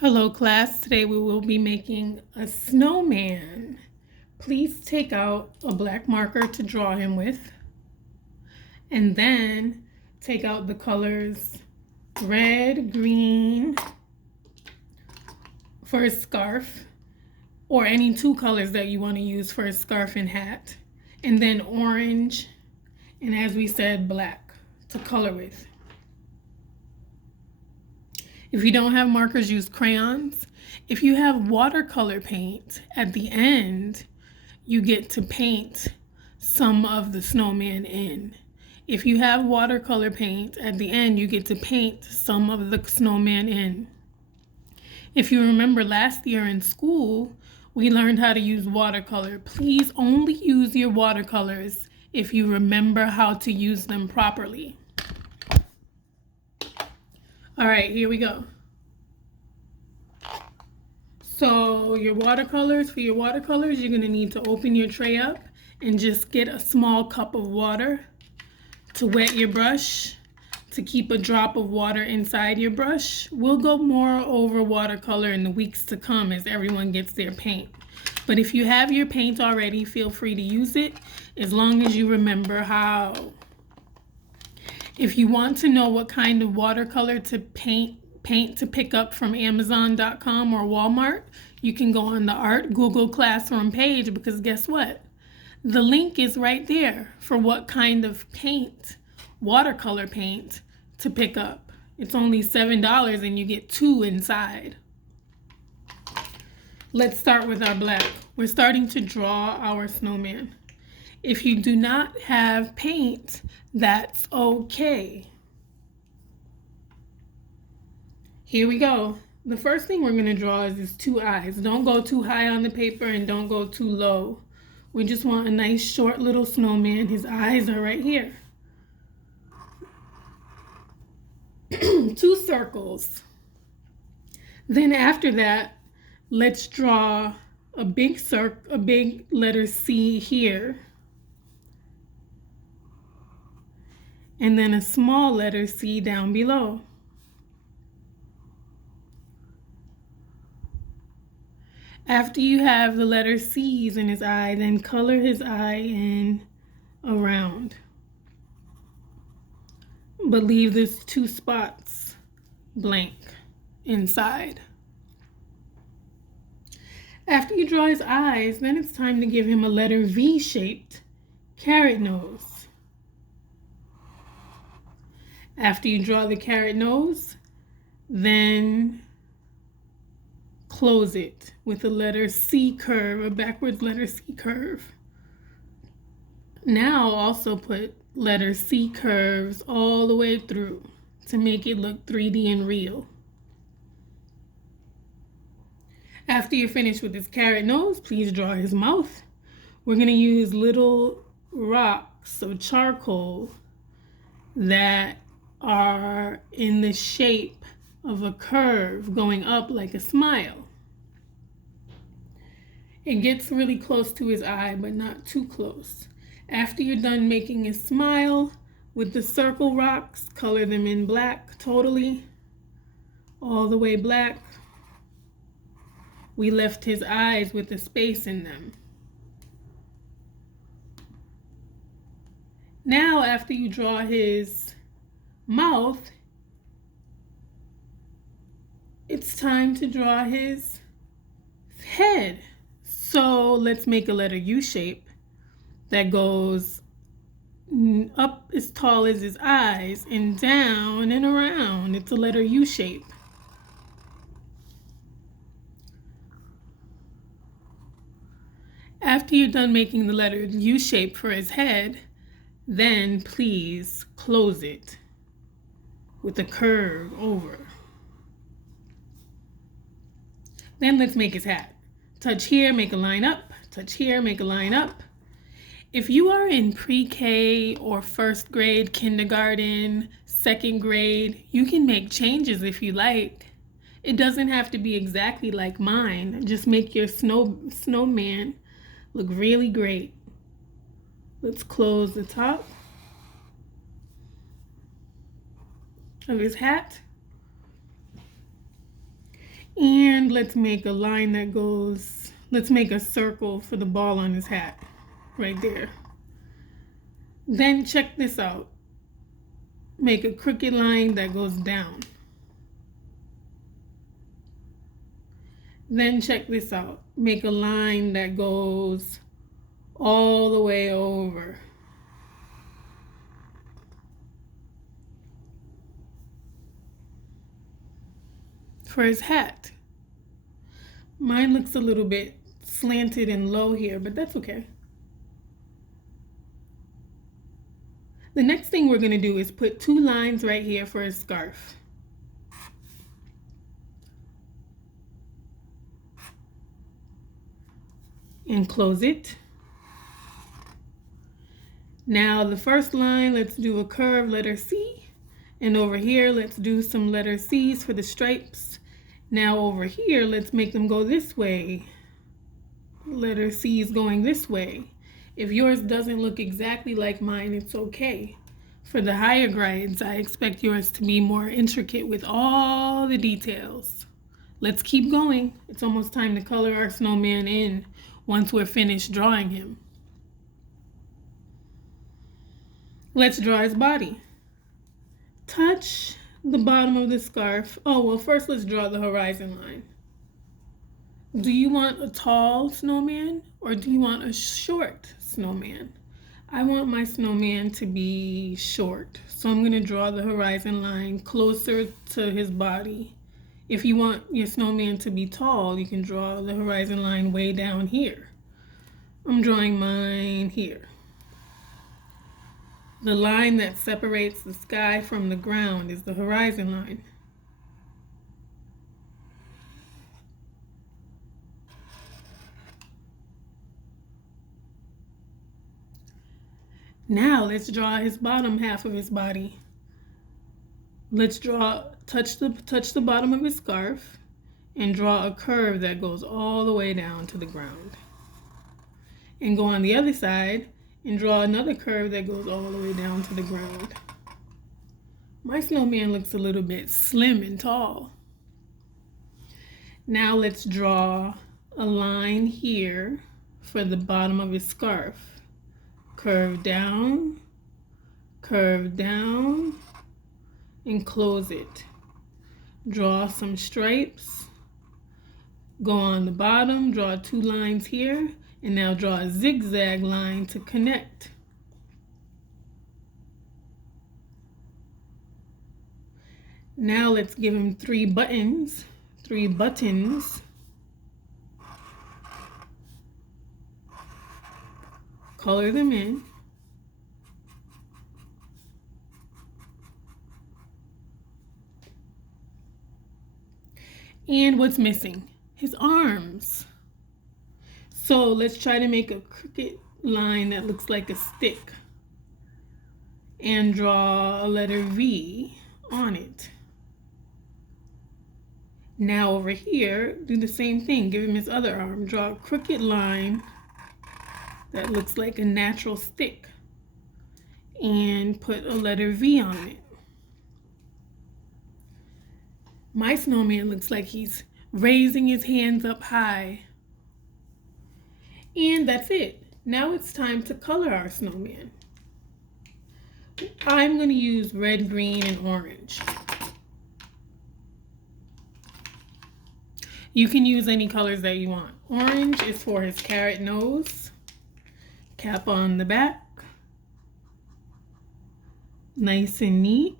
Hello class, today we will be making a snowman. Please take out a black marker to draw him with, and then take out the colors red, green for a scarf, or any two colors that you want to use for a scarf and hat, and then orange, and as we said, black to color with. If you don't have markers, use crayons. If you have watercolor paint, at the end, you get to paint some of the snowman in. If you have watercolor paint, at the end, you get to paint some of the snowman in. If you remember last year in school, we learned how to use watercolor. Please only use your watercolors if you remember how to use them properly. All right, here we go. So for your watercolors, you're going to need to open your tray up and just get a small cup of water to wet your brush, to keep a drop of water inside your brush. We'll go more over watercolor in the weeks to come as everyone gets their paint. But if you have your paint already, feel free to use it as long as you remember how. If you want to know what kind of watercolor to paint to pick up from Amazon.com or Walmart, you can go on the Art Google Classroom page, because guess what? The link is right there for what kind of paint, watercolor paint, to pick up. It's only $7 and you get 2 inside. Let's start with our black. We're starting to draw our snowman. If you do not have paint, that's okay. Here we go. The first thing we're going to draw is his 2 eyes. Don't go too high on the paper and don't go too low. We just want a nice short little snowman. His eyes are right here. 2 circles. Then after that, let's draw a big letter C here. And then a small letter C down below. After you have the letter C's in his eye, then color his eye in around. But leave these 2 spots blank inside. After you draw his eyes, then it's time to give him a letter V-shaped carrot nose. After you draw the carrot nose, then close it with a letter C curve, a backwards letter C curve. Now also put letter C curves all the way through to make it look 3D and real. After you're finished with his carrot nose, please draw his mouth. We're going to use little rocks of charcoal that are in the shape of a curve going up like a smile. It gets really close to his eye, but not too close. After you're done making his smile with the circle rocks, color them in black totally, all the way black. We left his eyes with a space in them. Now, after you draw his mouth, it's time to draw his head. So let's make a letter U shape that goes up as tall as his eyes and down and around. It's a letter U shape. After you're done making the letter U shape for his head, then please close it with a curve over. Then let's make his hat. Touch here, make a line up. Touch here, make a line up. If you are in pre-K or 1st grade, kindergarten, 2nd grade, you can make changes if you like. It doesn't have to be exactly like mine. Just make your snowman look really great. Let's close the top of his hat. And let's make a line that goes, let's make a circle for the ball on his hat, right there. Then check this out. Make a crooked line that goes down. Then check this out. Make a line that goes all the way over. For his hat. Mine looks a little bit slanted and low here, but that's okay. The next thing we're going to do is put 2 lines right here for his scarf. And close it. Now the first line, let's do a curved letter C. And over here, let's do some letter C's for the stripes. Now over here, let's make them go this way. Letter C is going this way. If yours doesn't look exactly like mine, it's okay. For the higher grades, I expect yours to be more intricate with all the details. Let's keep going. It's almost time to color our snowman in once we're finished drawing him. Let's draw his body. Touch the bottom of the scarf. Oh, well, first let's draw the horizon line. Do you want a tall snowman or do you want a short snowman? I want my snowman to be short, so I'm going to draw the horizon line closer to his body. If you want your snowman to be tall, you can draw the horizon line way down here. I'm drawing mine here. The line that separates the sky from the ground is the horizon line. Now let's draw his bottom half of his body. Let's touch the bottom of his scarf and draw a curve that goes all the way down to the ground. And go on the other side and draw another curve that goes all the way down to the ground. My snowman looks a little bit slim and tall. Now let's draw a line here for the bottom of his scarf. Curve down, and close it. Draw some stripes. Go on the bottom, draw 2 lines here, and now draw a zigzag line to connect. Now let's give him 3 buttons. Color them in. And what's missing? His arms. So let's try to make a crooked line that looks like a stick. And draw a letter V on it. Now over here, do the same thing. Give him his other arm. Draw a crooked line that looks like a natural stick and put a letter V on it. My snowman looks like he's raising his hands up high. And that's it. Now it's time to color our snowman. I'm going to use red, green, and orange. You can use any colors that you want. Orange is for his carrot nose. Cap on the back. Nice and neat.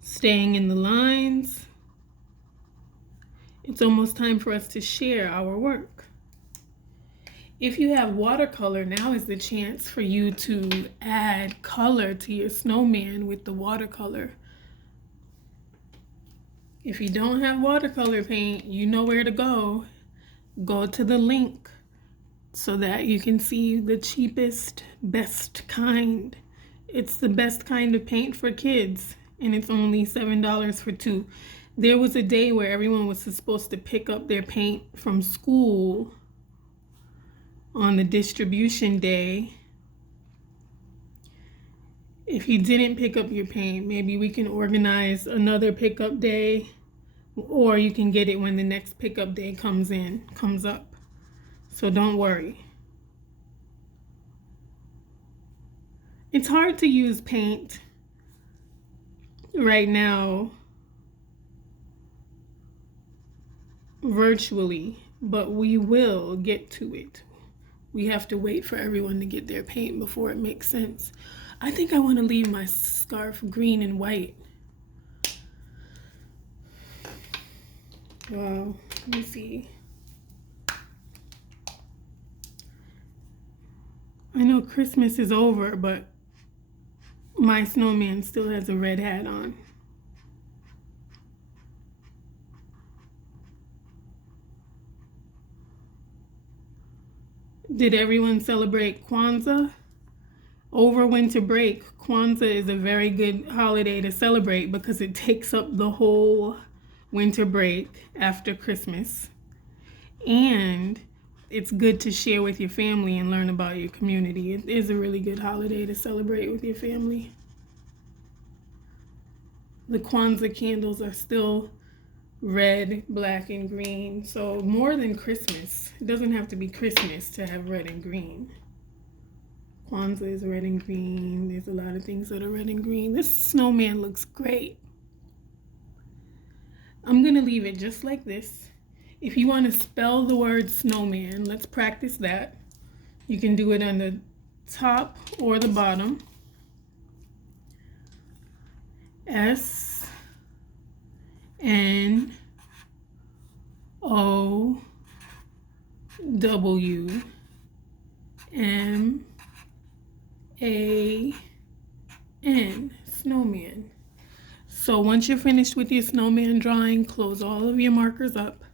Staying in the lines. It's almost time for us to share our work. If you have watercolor, now is the chance for you to add color to your snowman with the watercolor. If you don't have watercolor paint, you know where to go. Go to the link so that you can see the cheapest, best kind. It's the best kind of paint for kids, and it's only $7 for 2. There was a day where everyone was supposed to pick up their paint from school on the distribution day. If you didn't pick up your paint, maybe we can organize another pickup day or you can get it when the next pickup day comes up. So don't worry. It's hard to use paint right now virtually, but we will get to it. We have to wait for everyone to get their paint before it makes sense. I think I want to leave my scarf green and white. Wow, let me see. I know Christmas is over, but my snowman still has a red hat on. Did everyone celebrate Kwanzaa? Over winter break, Kwanzaa is a very good holiday to celebrate because it takes up the whole winter break after Christmas. And it's good to share with your family and learn about your community. It is a really good holiday to celebrate with your family. The Kwanzaa candles are still red, black, and green. So more than Christmas. It doesn't have to be Christmas to have red and green. Kwanzaa is red and green. There's a lot of things that are red and green. This snowman looks great. I'm going to leave it just like this. If you want to spell the word snowman, let's practice that. You can do it on the top or the bottom. Snowman. Snowman. So once you're finished with your snowman drawing, close all of your markers up.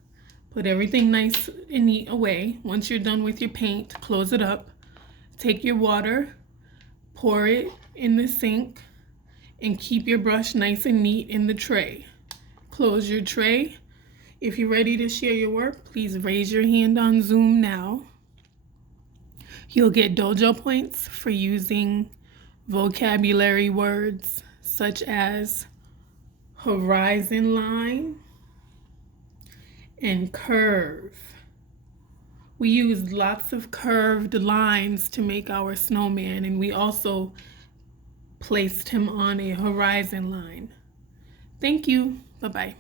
Put everything nice and neat away. Once you're done with your paint, close it up. Take your water, pour it in the sink, and keep your brush nice and neat in the tray. Close your tray. If you're ready to share your work, please raise your hand on Zoom now. You'll get dojo points for using vocabulary words such as horizon line and curve. We used lots of curved lines to make our snowman, and we also placed him on a horizon line. Thank you. Bye-bye.